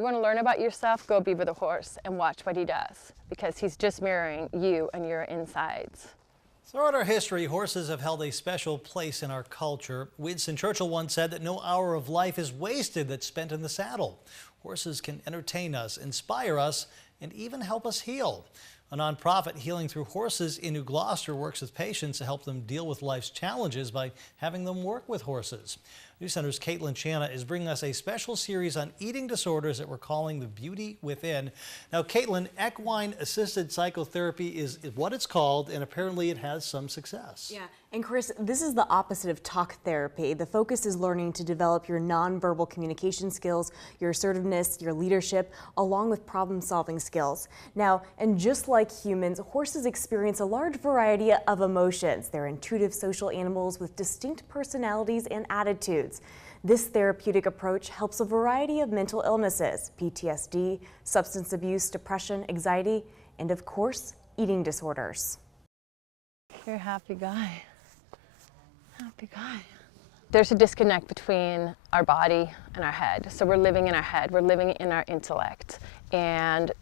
You want to learn about yourself? Go be with a horse and watch what he does, because he's just mirroring you and your insides. Throughout our history, horses have held a special place in our culture. Winston Churchill once said that no hour of life is wasted that's spent in the saddle. Horses can entertain us, inspire us, and even help us heal. A nonprofit, Healing Through Horses in New Gloucester, works with patients to help them deal with life's challenges by having them work with horses. News Center's Caitlin Chana is bringing us a special series on eating disorders that we're calling The Beauty Within. Now, Caitlin, equine-assisted psychotherapy is what it's called, and apparently it has some success. Yeah, and Chris, this is the opposite of talk therapy. The focus is learning to develop your nonverbal communication skills, your assertiveness, your leadership, along with problem-solving skills. Now, and just like humans, horses experience a large variety of emotions. They're intuitive social animals with distinct personalities and attitudes. This therapeutic approach helps a variety of mental illnesses, PTSD, substance abuse, depression, anxiety, and of course, eating disorders. You're a happy guy. Happy guy. There's a disconnect between our body and our head. So we're living in our head, we're living in our intellect, and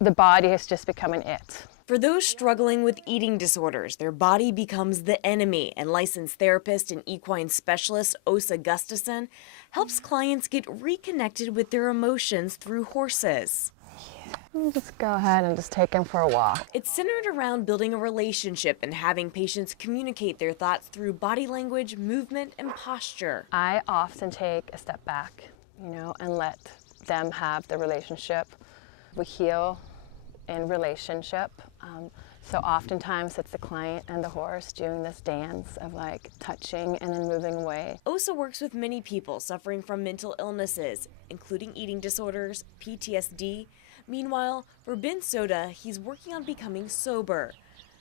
the body has just become an it. For those struggling with eating disorders, their body becomes the enemy, and licensed therapist and equine specialist Åsa Gustafsson helps clients get reconnected with their emotions through horses. Just go ahead and just take him for a walk. It's centered around building a relationship and having patients communicate their thoughts through body language, movement, and posture. I often take a step back, and let them have the relationship. We heal in relationship. So oftentimes it's the client and the horse doing this dance of like touching and then moving away. Åsa works with many people suffering from mental illnesses, including eating disorders, PTSD. Meanwhile, for Ben Soda, he's working on becoming sober.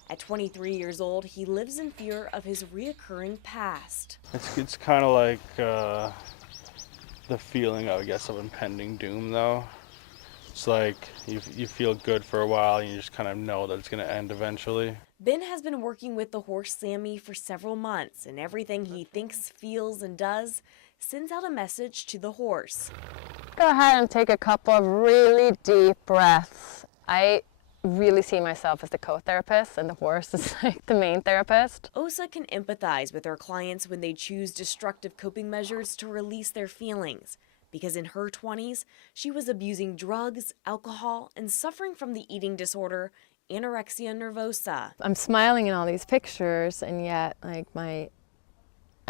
At 23 years old, he lives in fear of his reoccurring past. It's kind of like the feeling, I guess, of impending doom, though. It's like you feel good for a while and you just kind of know that it's going to end eventually. Ben has been working with the horse Sammy for several months, and everything he thinks, feels, and does sends out a message to the horse. Go ahead and take a couple of really deep breaths. I really see myself as the co-therapist, and the horse is like the main therapist. Åsa can empathize with her clients when they choose destructive coping measures to release their feelings. Because in her 20s, she was abusing drugs, alcohol, and suffering from the eating disorder, anorexia nervosa. I'm smiling in all these pictures, and yet I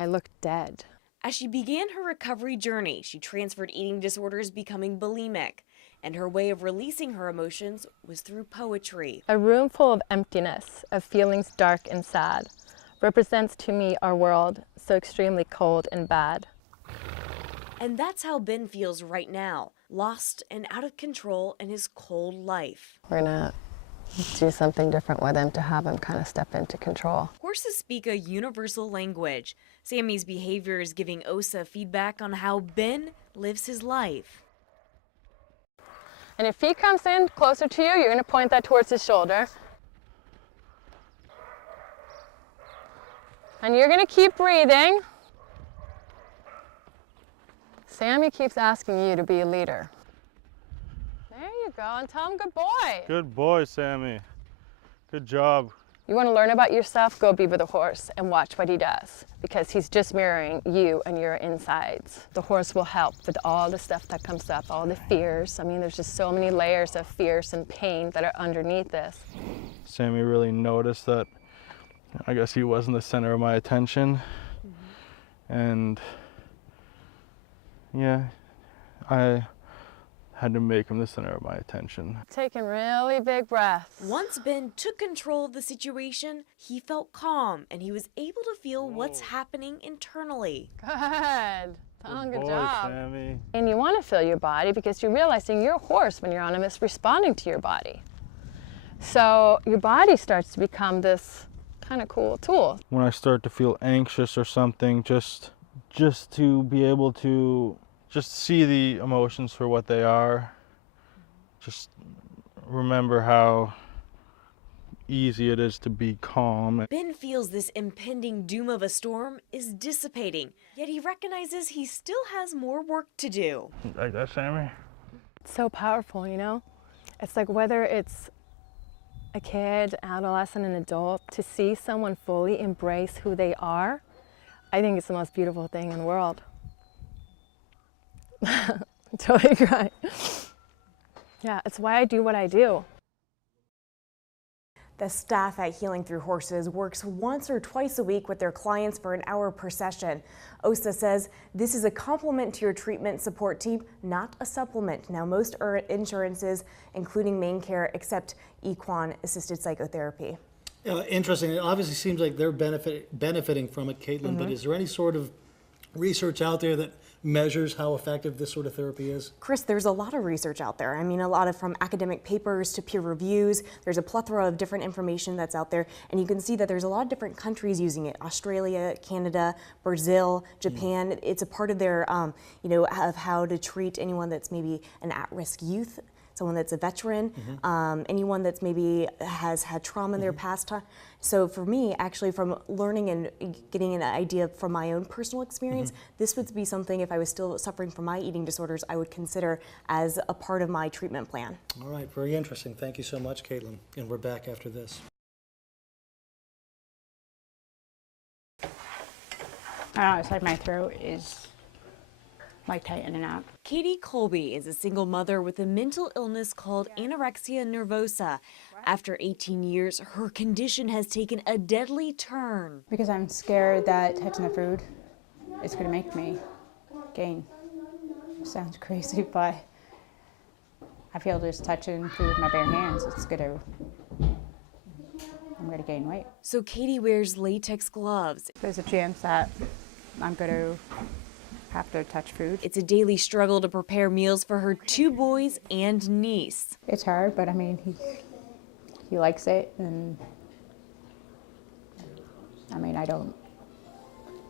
look dead. As she began her recovery journey, she transferred eating disorders, becoming bulimic, and her way of releasing her emotions was through poetry. A room full of emptiness, of feelings dark and sad, represents to me our world so extremely cold and bad. And that's how Ben feels right now, lost and out of control in his cold life. We're gonna do something different with him to have him kind of step into control. Horses speak a universal language. Sammy's behavior is giving Åsa feedback on how Ben lives his life. And if he comes in closer to you, you're gonna point that towards his shoulder. And you're gonna keep breathing. Sammy keeps asking you to be a leader. There you go, and tell him good boy. Good boy, Sammy. Good job. You want to learn about yourself? Go be with a horse and watch what he does, because he's just mirroring you and your insides. The horse will help with all the stuff that comes up, all the fears. I mean, there's just so many layers of fears and pain that are underneath this. Sammy really noticed that, I guess he wasn't the center of my attention. And yeah, I had to make him the center of my attention. Taking really big breaths. Once Ben took control of the situation, he felt calm and he was able to feel what's happening internally. Good. Good boy, job. Sammy. And you want to feel your body because you're realizing your horse, when you're on him, is responding to your body. So your body starts to become this kind of cool tool. When I start to feel anxious or something, just to be able to just see the emotions for what they are. Just remember how easy it is to be calm. Ben feels this impending doom of a storm is dissipating, yet he recognizes he still has more work to do. Like that, Sammy? It's so powerful, you know? It's like whether it's a kid, adolescent, an adult, to see someone fully embrace who they are, I think it's the most beautiful thing in the world. Totally cry. Yeah, it's why I do what I do. The staff at Healing Through Horses works once or twice a week with their clients for an hour per session. OSA says this is a complement to your treatment support team, not a supplement. Now, most insurances, including Maine Care, accept equine assisted psychotherapy. Interesting. It obviously seems like they're benefiting from it, Caitlin, but is there any sort of research out there that measures how effective this sort of therapy is? Chris, there's a lot of research out there. I mean, a lot of from academic papers to peer reviews. There's a plethora of different information that's out there, and you can see that there's a lot of different countries using it. Australia, Canada, Brazil, Japan. It's a part of their, you know, of how to treat anyone that's maybe an at-risk youth, someone that's a veteran, anyone that's maybe has had trauma in their past time. So for me, actually, from learning and getting an idea from my own personal experience, this would be something, if I was still suffering from my eating disorders, I would consider as a part of my treatment plan. All right, very interesting. Thank you so much, Caitlin. And we're back after this. I don't know, it's like my throat is like tightening up. Katie Colby is a single mother with a mental illness called anorexia nervosa. After 18 years, her condition has taken a deadly turn. Because I'm scared that touching the food is going to make me gain. Sounds crazy, but I feel just touching food with my bare hands, I'm going to gain weight. So Katie wears latex gloves. There's a chance that I'm going to have to touch food. It's a daily struggle to prepare meals for her 2 boys and niece. It's hard, but I mean, he likes it, and I mean,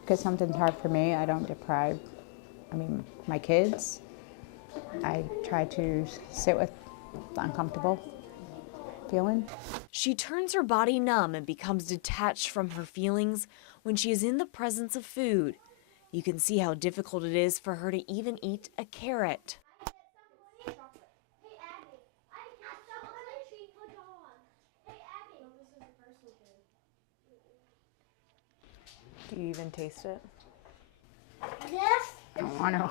because something's hard for me, I don't deprive, my kids. I try to sit with the uncomfortable feeling. She turns her body numb and becomes detached from her feelings when she is in the presence of food. You can see how difficult it is for her to even eat a carrot. Do you even taste it? I don't want to.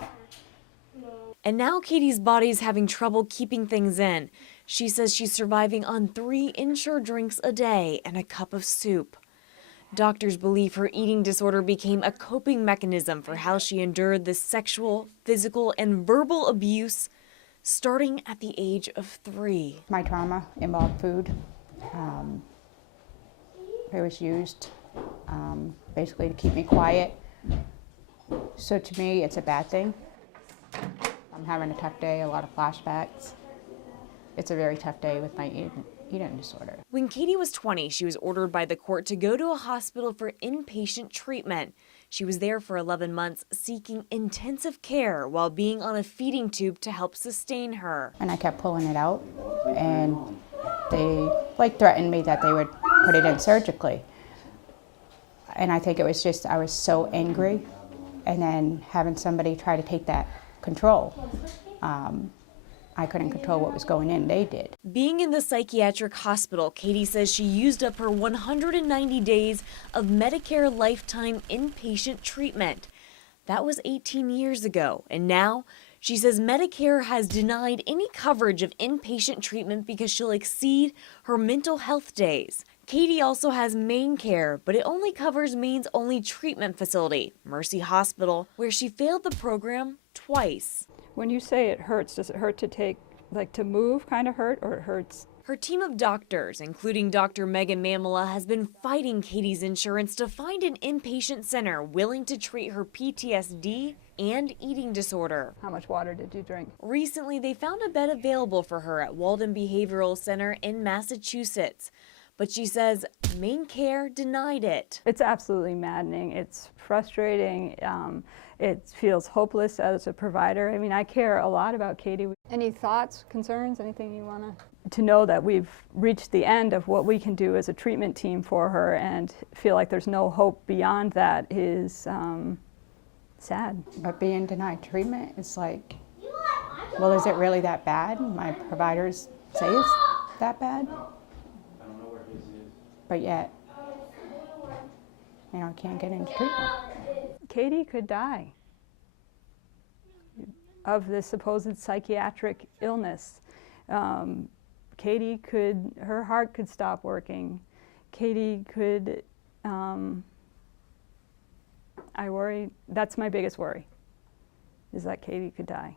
And now Katie's body's having trouble keeping things in. She says she's surviving on 3 Ensure drinks a day and a cup of soup. Doctors believe her eating disorder became a coping mechanism for how she endured the sexual, physical, and verbal abuse starting at the age of 3. My trauma involved food. It was used basically to keep me quiet. So to me, it's a bad thing. I'm having a tough day, a lot of flashbacks. It's a very tough day with my eating disorder. When Katie was 20, she was ordered by the court to go to a hospital for inpatient treatment. She was there for 11 months seeking intensive care while being on a feeding tube to help sustain her. And I kept pulling it out, and they threatened me that they would put it in surgically. And I think it was just, I was so angry, and then having somebody try to take that control. I couldn't control what was going in, they did. Being in the psychiatric hospital, Katie says she used up her 190 days of Medicare lifetime inpatient treatment. That was 18 years ago, and now she says Medicare has denied any coverage of inpatient treatment because she'll exceed her mental health days. Katie also has Maine Care, but it only covers Maine's only treatment facility, Mercy Hospital, where she failed the program twice. When you say it hurts, does it hurt to take, like to move kind of hurt, or it hurts? Her team of doctors, including Dr. Megan Mamela, has been fighting Katie's insurance to find an inpatient center willing to treat her PTSD and eating disorder. How much water did you drink? Recently, they found a bed available for her at Walden Behavioral Center in Massachusetts. But she says Maine Care denied it. It's absolutely maddening. It's frustrating. It feels hopeless as a provider. I mean, I care a lot about Katie. Any thoughts, concerns, anything you want to know that we've reached the end of what we can do as a treatment team for her and feel like there's no hope beyond that is sad. But being denied treatment is like, well, is it really that bad? My providers say it's that bad. But yet, I can't get into treatment. Katie could die of the supposed psychiatric illness. Katie could, her heart could stop working. Katie could, I worry, that's my biggest worry, is that Katie could die.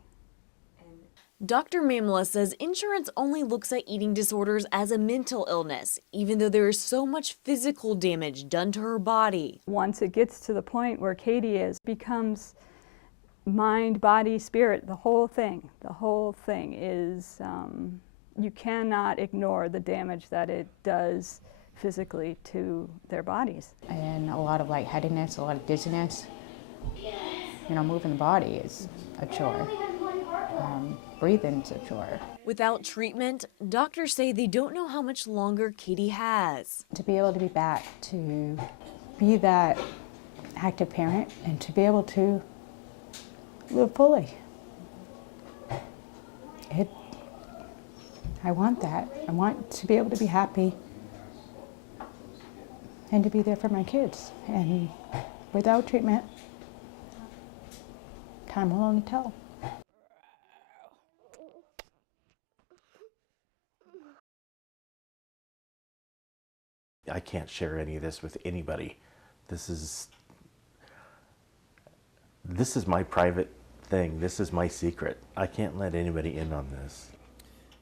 Dr. Mamela says insurance only looks at eating disorders as a mental illness, even though there is so much physical damage done to her body. Once it gets to the point where Katie becomes mind, body, spirit, the whole thing is, you cannot ignore the damage that it does physically to their bodies. And a lot of lightheadedness, a lot of dizziness. Moving the body is a chore. Breathing's a chore. Without treatment, doctors say they don't know how much longer Katie has. To be able to be back, to be that active parent, and to be able to live fully. I want that. I want to be able to be happy and to be there for my kids. And without treatment, time will only tell. I can't share any of this with anybody. This is my private thing. This is my secret. I can't let anybody in on this.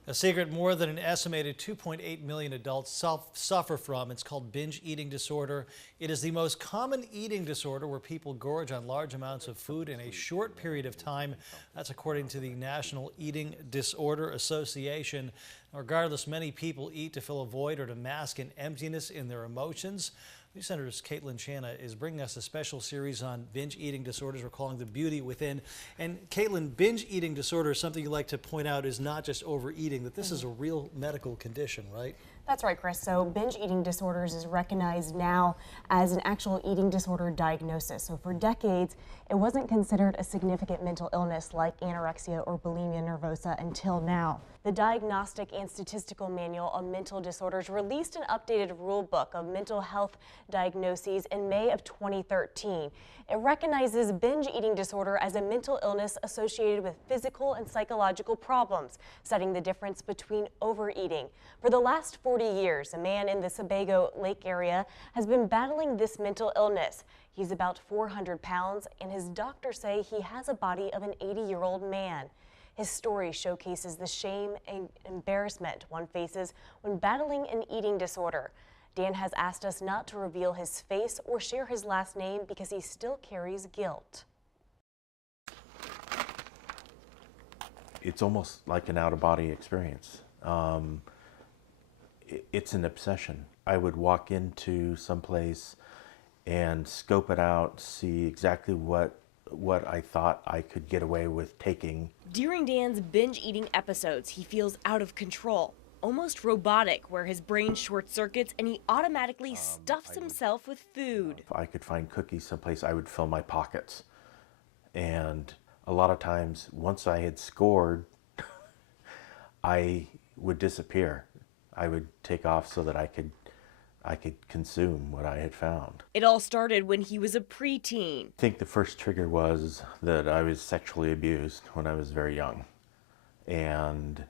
A secret more than an estimated 2.8 million adults suffer from. It's called binge eating disorder. It is the most common eating disorder where people gorge on large amounts of food in a short period of time. That's according to the National Eating Disorder Association. Regardless, many people eat to fill a void or to mask an emptiness in their emotions. News Center's Caitlin Shanna is bringing us a special series on binge eating disorders we're calling The Beauty Within. And Caitlin, binge eating disorder is something you like to point out is not just overeating, that this is a real medical condition, right? That's right, Chris. So binge eating disorders is recognized now as an actual eating disorder diagnosis. So for decades, it wasn't considered a significant mental illness like anorexia or bulimia nervosa until now. The Diagnostic and Statistical Manual on Mental Disorders released an updated rule book of mental health diagnoses in May of 2013. It recognizes binge eating disorder as a mental illness associated with physical and psychological problems, setting the difference between overeating. For the last 40 years, a man in the Sebago Lake area has been battling this mental illness. He's about 400 pounds, and his doctors say he has a body of an 80-year-old man. His story showcases the shame and embarrassment one faces when battling an eating disorder. Dan has asked us not to reveal his face or share his last name because he still carries guilt. It's almost like an out-of-body experience. It's an obsession. I would walk into someplace and scope it out, see exactly what I thought I could get away with taking. During Dan's binge eating episodes, he feels out of control, almost robotic, where his brain short circuits and he automatically stuffs himself with food. If I could find cookies someplace, I would fill my pockets. And a lot of times, once I had scored, I would disappear. I would take off so that I could consume what I had found. It all started when he was a preteen. I think the first trigger was that I was sexually abused when I was very young. And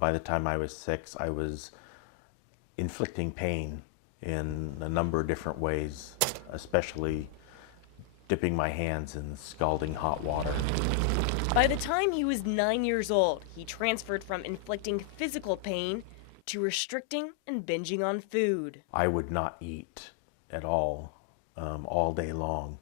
by the time I was 6, I was inflicting pain in a number of different ways, especially dipping my hands in scalding hot water. By the time he was 9 years old, he transferred from inflicting physical pain to restricting and binging on food. I would not eat at all day long.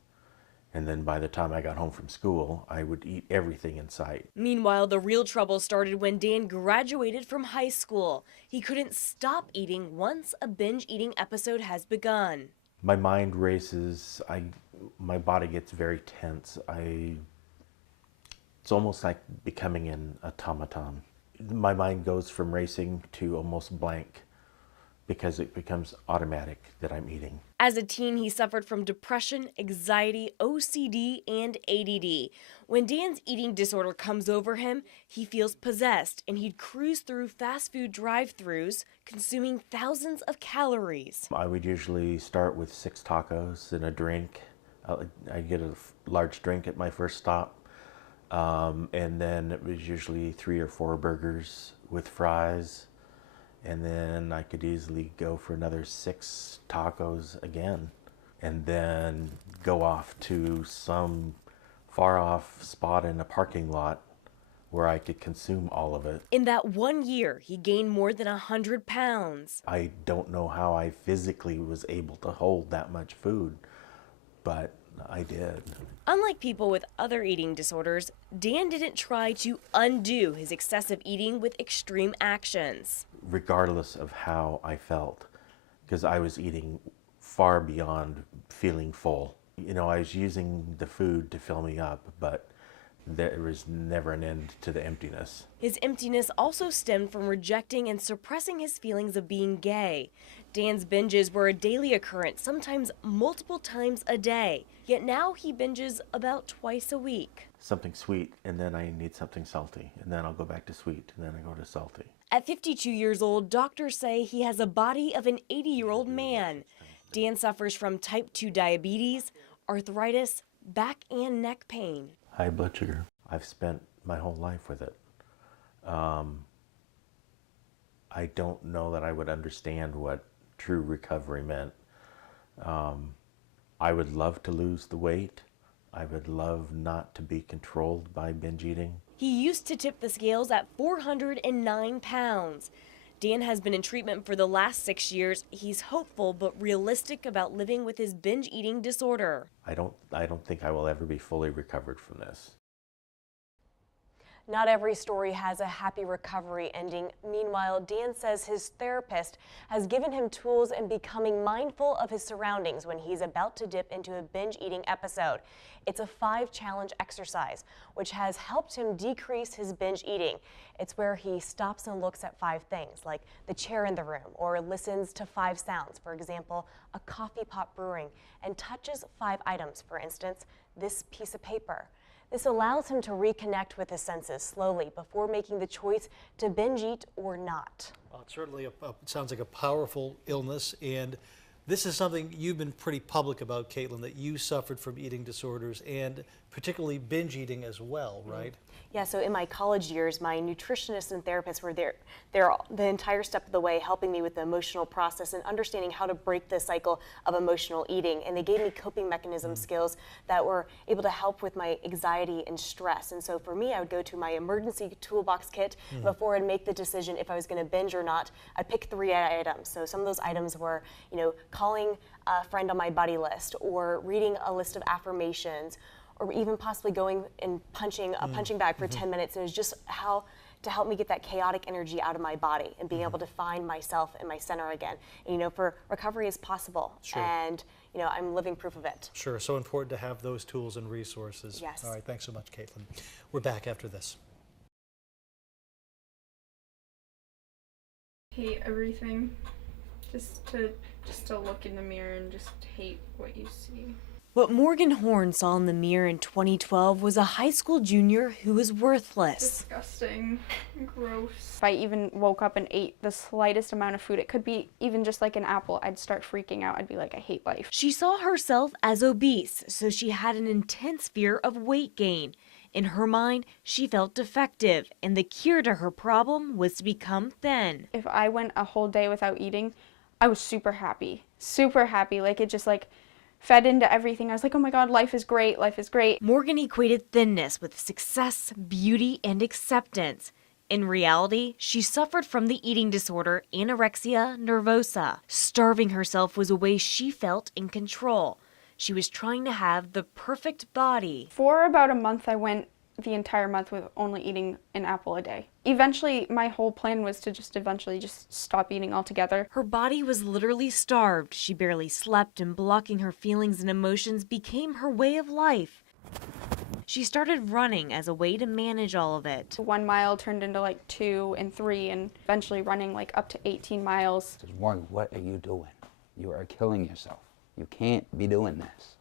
And then by the time I got home from school, I would eat everything in sight. Meanwhile, the real trouble started when Dan graduated from high school. He couldn't stop eating once a binge eating episode has begun. My mind races, my body gets very tense. It's almost like becoming an automaton. My mind goes from racing to almost blank because it becomes automatic that I'm eating. As a teen, he suffered from depression, anxiety, OCD, and ADD. When Dan's eating disorder comes over him, he feels possessed, and he'd cruise through fast food drive-thrus, consuming thousands of calories. I would usually start with 6 tacos and a drink. I'd get a large drink at my first stop. And then it was usually 3 or 4 burgers with fries. And then I could easily go for another 6 tacos again. And then go off to some far off spot in a parking lot where I could consume all of it. In that 1 year, he gained more than 100 pounds. I don't know how I physically was able to hold that much food, but I did. Unlike people with other eating disorders, Dan didn't try to undo his excessive eating with extreme actions. Regardless of how I felt, because I was eating far beyond feeling full. You know, I was using the food to fill me up, but there was never an end to the emptiness. His emptiness also stemmed from rejecting and suppressing his feelings of being gay. Dan's binges were a daily occurrence, sometimes multiple times a day. Yet now he binges about twice a week. Something sweet, and then I need something salty, and then I'll go back to sweet, and then I go to salty. At 52 years old, doctors say he has a body of an 80-year-old man. Dan suffers from type 2 diabetes, arthritis, back and neck pain. High blood sugar. I've spent my whole life with it. I don't know that I would understand what true recovery meant. I would love to lose the weight. I would love not to be controlled by binge eating. He used to tip the scales at 409 pounds. Dan has been in treatment for the last 6 years. He's hopeful but realistic about living with his binge eating disorder. I don't think I will ever be fully recovered from this. Not every story has a happy recovery ending. Meanwhile, Dan says his therapist has given him tools in becoming mindful of his surroundings when he's about to dip into a binge eating episode. It's a 5-challenge exercise, which has helped him decrease his binge eating. It's where he stops and looks at 5 things, like the chair in the room, or listens to 5 sounds, for example, a coffee pot brewing, and touches 5 items, for instance, this piece of paper. This allows him to reconnect with his senses slowly before making the choice to binge eat or not. Well, it certainly sounds like a powerful illness, and this is something you've been pretty public about, Caitlin, that you suffered from eating disorders and particularly binge eating as well, right? Yeah, so in my college years, my nutritionists and therapists were there the entire step of the way, helping me with the emotional process and understanding how to break the cycle of emotional eating. And they gave me coping mechanism skills that were able to help with my anxiety and stress. And so for me, I would go to my emergency toolbox kit before I'd make the decision if I was going to binge or not. I'd pick 3 items. So some of those items were, calling a friend on my buddy list, or reading a list of affirmations, or even possibly going and punching a punching bag for 10 minutes. It was just how to help me get that chaotic energy out of my body and being able to find myself in my center again. And, for recovery is possible. Sure. And, I'm living proof of it. Sure, so important to have those tools and resources. Yes. All right, thanks so much, Caitlin. We're back after this. Hate everything. Just to look in the mirror and just hate what you see. What Morgan Horn saw in the mirror in 2012 was a high school junior who was worthless. Disgusting. Gross. If I even woke up and ate the slightest amount of food, it could be even just like an apple, I'd start freaking out. I'd be like, I hate life. She saw herself as obese, so she had an intense fear of weight gain. In her mind, she felt defective, and the cure to her problem was to become thin. If I went a whole day without eating, I was super happy. Super happy. Like, it just fed into everything. I was like, oh my God, life is great, life is great. Morgan equated thinness with success, beauty, and acceptance. In reality, she suffered from the eating disorder anorexia nervosa. Starving herself was a way she felt in control. She was trying to have the perfect body. For about a month, I went the entire month with only eating an apple a day. Eventually, my whole plan was to just stop eating altogether. Her body was literally starved. She barely slept, and blocking her feelings and emotions became her way of life. She started running as a way to manage all of it. 1 mile turned into 2 and 3, and eventually running up to 18 miles. Morgan, what are you doing? You are killing yourself. You can't be doing this.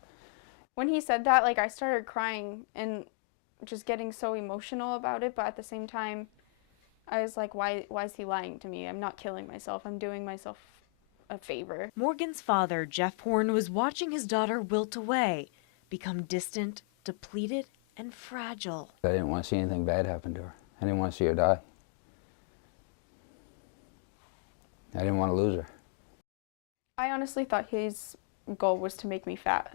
When he said that, like, I started crying and just getting so emotional about it, but at the same time, I was like, why is he lying to me? I'm not killing myself. I'm doing myself a favor. Morgan's father, Jeff Horn, was watching his daughter wilt away, become distant, depleted, and fragile. I didn't want to see anything bad happen to her. I didn't want to see her die. I didn't want to lose her. I honestly thought his goal was to make me fat.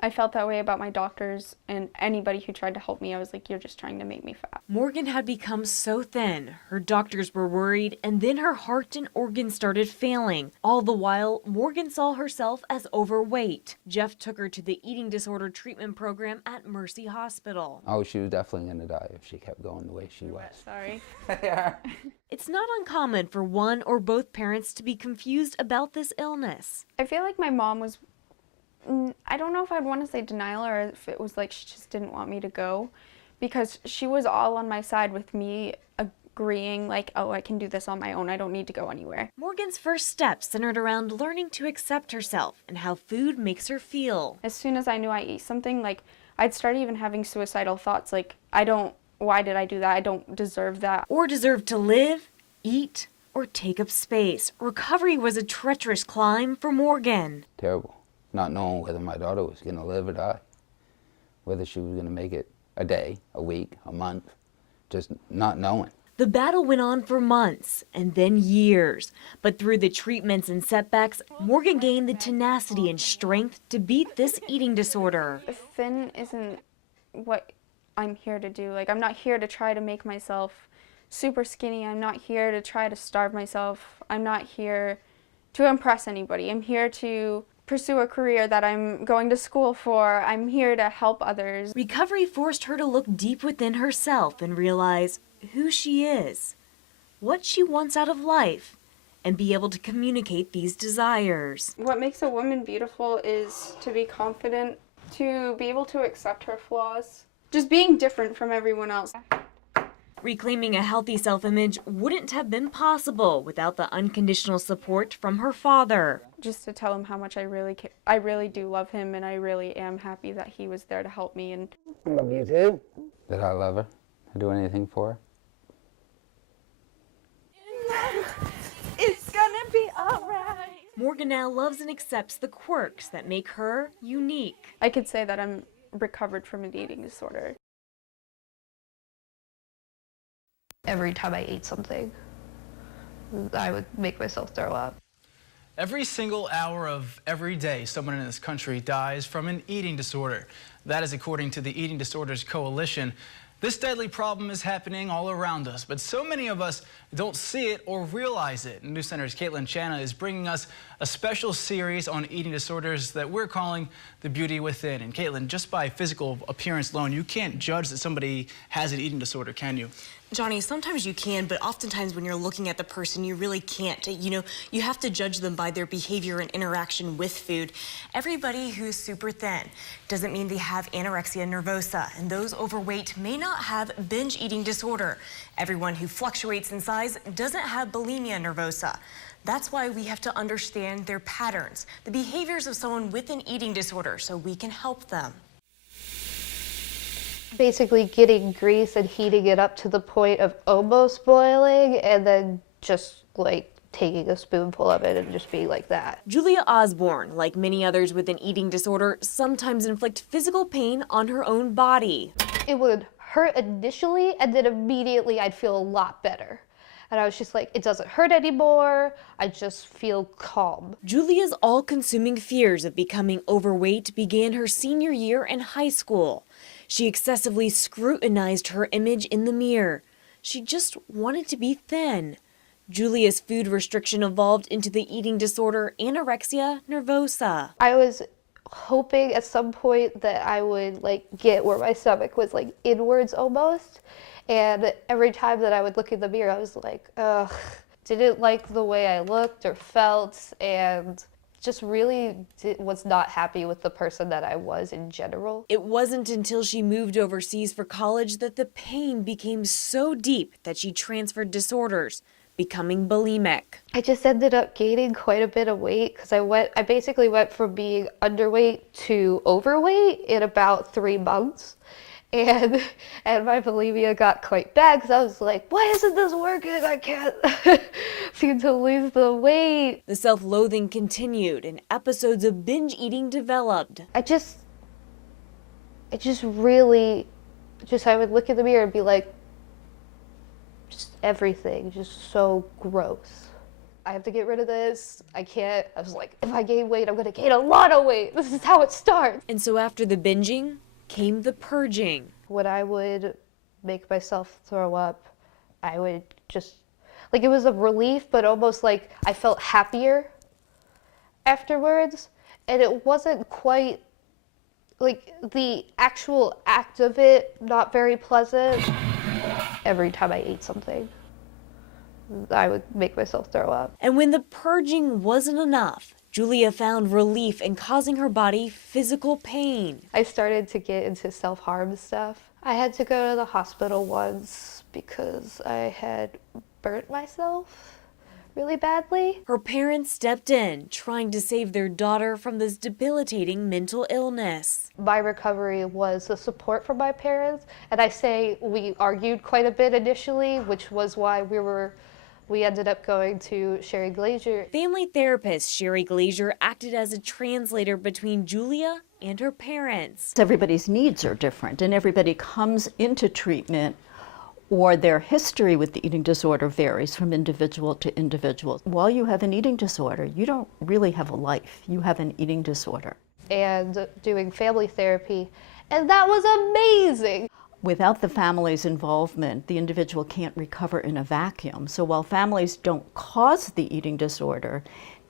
I felt that way about my doctors and anybody who tried to help me. I was like, you're just trying to make me fat. Morgan had become so thin, her doctors were worried, and then her heart and organs started failing. All the while, Morgan saw herself as overweight. Jeff took her to the eating disorder treatment program at Mercy Hospital. Oh, she was definitely going to die if she kept going the way she was. Sorry. It's not uncommon for one or both parents to be confused about this illness. I feel like my mom was, I don't know if I'd want to say denial or if it was like she just didn't want me to go, because she was all on my side with me agreeing like, oh, I can do this on my own. I don't need to go anywhere. Morgan's first steps centered around learning to accept herself and how food makes her feel. As soon as I knew I ate something, like, I'd start even having suicidal thoughts like, why did I do that? I don't deserve that. Or deserve to live, eat, or take up space. Recovery was a treacherous climb for Morgan. Terrible. Not knowing whether my daughter was going to live or die. Whether she was going to make it a day, a week, a month. Just not knowing. The battle went on for months and then years. But through the treatments and setbacks, Morgan gained the tenacity and strength to beat this eating disorder. Thin isn't what I'm here to do. Like, I'm not here to try to make myself super skinny. I'm not here to try to starve myself. I'm not here to impress anybody. I'm here to pursue a career that I'm going to school for. I'm here to help others. Recovery forced her to look deep within herself and realize who she is, what she wants out of life, and be able to communicate these desires. What makes a woman beautiful is to be confident, to be able to accept her flaws, just being different from everyone else. Reclaiming a healthy self-image wouldn't have been possible without the unconditional support from her father. Just to tell him how much I really do love him, and I really am happy that he was there to help me. And I love you too. That I love her. I do anything for her. It's gonna be alright. Morgan now loves and accepts the quirks that make her unique. I could say that I'm recovered from an eating disorder. Every time I ate something, I would make myself throw up. Every single hour of every day, someone in this country dies from an eating disorder. That is according to the Eating Disorders Coalition. This deadly problem is happening all around us, but so many of us don't see it or realize it. News Center's Caitlin Channa is bringing us a special series on eating disorders that we're calling The Beauty Within. And Caitlin, just by physical appearance alone, you can't judge that somebody has an eating disorder, can you? Johnny, sometimes you can, but oftentimes when you're looking at the person, you really can't. You know, you have to judge them by their behavior and interaction with food. Everybody who's super thin doesn't mean they have anorexia nervosa, and those overweight may not have binge eating disorder. Everyone who fluctuates in size doesn't have bulimia nervosa. That's why we have to understand their patterns, the behaviors of someone with an eating disorder, so we can help them. Basically getting grease and heating it up to the point of almost boiling, and then just like taking a spoonful of it and just being like that. Julia Osborne, like many others with an eating disorder, sometimes inflict physical pain on her own body. It would hurt initially, and then immediately I'd feel a lot better. And I was just like, it doesn't hurt anymore. I just feel calm. Julia's all-consuming fears of becoming overweight began her senior year in high school. She excessively scrutinized her image in the mirror. She just wanted to be thin. Julia's food restriction evolved into the eating disorder anorexia nervosa. I was hoping at some point that I would like get where my stomach was like inwards almost. And every time that I would look in the mirror, I was like, ugh, didn't like the way I looked or felt, and just really was not happy with the person that I was in general. It wasn't until she moved overseas for college that the pain became so deep that she transferred disorders, becoming bulimic. I just ended up gaining quite a bit of weight because I basically went from being underweight to overweight in about 3 months. And my bulimia got quite bad because I was like, why isn't this working? I can't seem to lose the weight. The self-loathing continued and episodes of binge eating developed. I would look in the mirror and be like, just everything, just so gross. I have to get rid of this. I was like, if I gain weight, I'm gonna gain a lot of weight. This is how it starts. And so after the binging came the purging. When I would make myself throw up, I would just, like, it was a relief, but almost like I felt happier afterwards. And it wasn't quite, like, the actual act of it, not very pleasant. Every time I ate something, I would make myself throw up. And when the purging wasn't enough, Julia found relief in causing her body physical pain. I started to get into self-harm stuff. I had to go to the hospital once because I had burnt myself really badly. Her parents stepped in, trying to save their daughter from this debilitating mental illness. My recovery was the support from my parents, and I say we argued quite a bit initially, which was why we ended up going to Sherry Glazier. Family therapist Sherry Glazier acted as a translator between Julia and her parents. Everybody's needs are different, and everybody comes into treatment, or their history with the eating disorder varies from individual to individual. While you have an eating disorder, you don't really have a life. You have an eating disorder. And doing family therapy, and that was amazing. Without the family's involvement, the individual can't recover in a vacuum. So while families don't cause the eating disorder,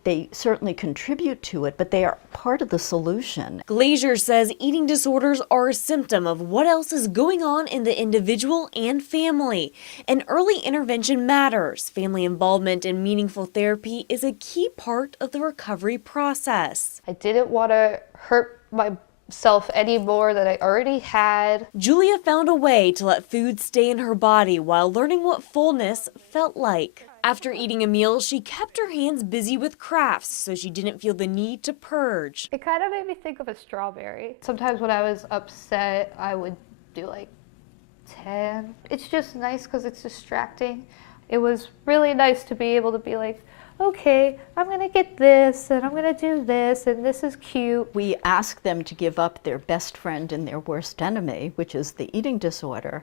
they certainly contribute to it, but they are part of the solution. Glazier says eating disorders are a symptom of what else is going on in the individual and family. And early intervention matters. Family involvement in meaningful therapy is a key part of the recovery process. I didn't want to hurt myself any more than I already had. Julia found a way to let food stay in her body while learning what fullness felt like. After eating a meal, she kept her hands busy with crafts so she didn't feel the need to purge. It kind of made me think of a strawberry. Sometimes when I was upset, I would do like 10. It's just nice because it's distracting. It was really nice to be able to be like, okay, I'm gonna get this and I'm gonna do this and this is cute. We ask them to give up their best friend and their worst enemy, which is the eating disorder.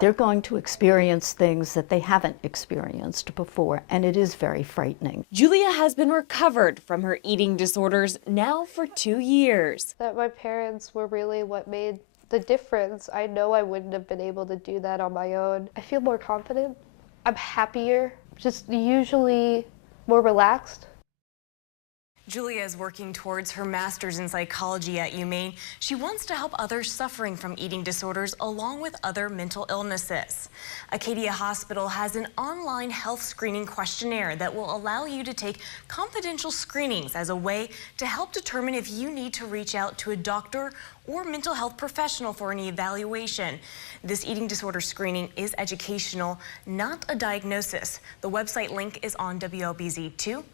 They're going to experience things that they haven't experienced before, and it is very frightening. Julia has been recovered from her eating disorders now for 2 years. That my parents were really what made the difference. I know I wouldn't have been able to do that on my own. I feel more confident. I'm happier, just usually more relaxed. Julia is working towards her master's in psychology at UMaine. She wants to help others suffering from eating disorders along with other mental illnesses. Acadia Hospital has an online health screening questionnaire that will allow you to take confidential screenings as a way to help determine if you need to reach out to a doctor or mental health professional for an evaluation. This eating disorder screening is educational, not a diagnosis. The website link is on WLBZ2.com.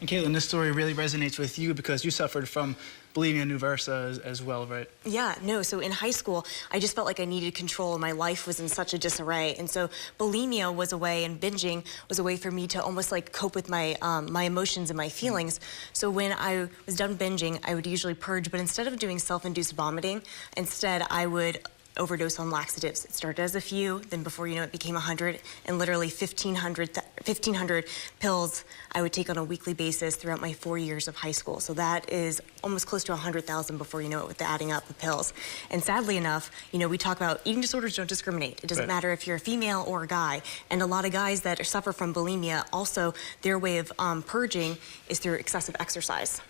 And Caitlin, this story really resonates with you because you suffered from bulimia nervosa as well, right? Yeah, no, so in high school, I just felt like I needed control. My life was in such a disarray. And so bulimia was a way, and binging was a way for me to almost like cope with my emotions and my feelings. So when I was done binging, I would usually purge, but instead of doing self-induced vomiting, instead I would overdose on laxatives. It started as a few, then before you know it became 100, and literally 1,500 pills I would take on a weekly basis throughout my 4 years of high school. So that is almost close to 100,000 before you know it with the adding up of pills. And sadly enough, you know, we talk about eating disorders don't discriminate. It doesn't matter if you're a female or a guy. And a lot of guys that suffer from bulimia, also their way of purging is through excessive exercise.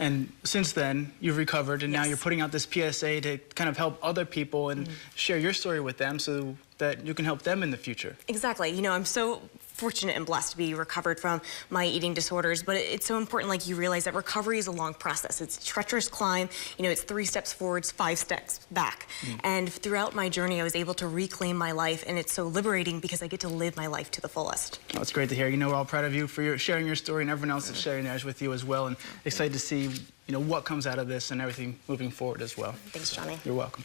And since then, you've recovered, and now you're putting out this PSA to kind of help other people and share your story with them so that you can help them in the future. Exactly. You know, I'm so fortunate and blessed to be recovered from my eating disorders, but it's so important, like, you realize that recovery is a long process. It's a treacherous climb. You know, it's 3 steps forwards, 5 steps back. And throughout my journey, I was able to reclaim my life, and it's so liberating because I get to live my life to the fullest. Well, it's great to hear. You know, we're all proud of you for sharing your story, and everyone else is sharing theirs with you as well, and excited to see, you know, what comes out of this and everything moving forward as well. Thanks, Johnny. You're welcome.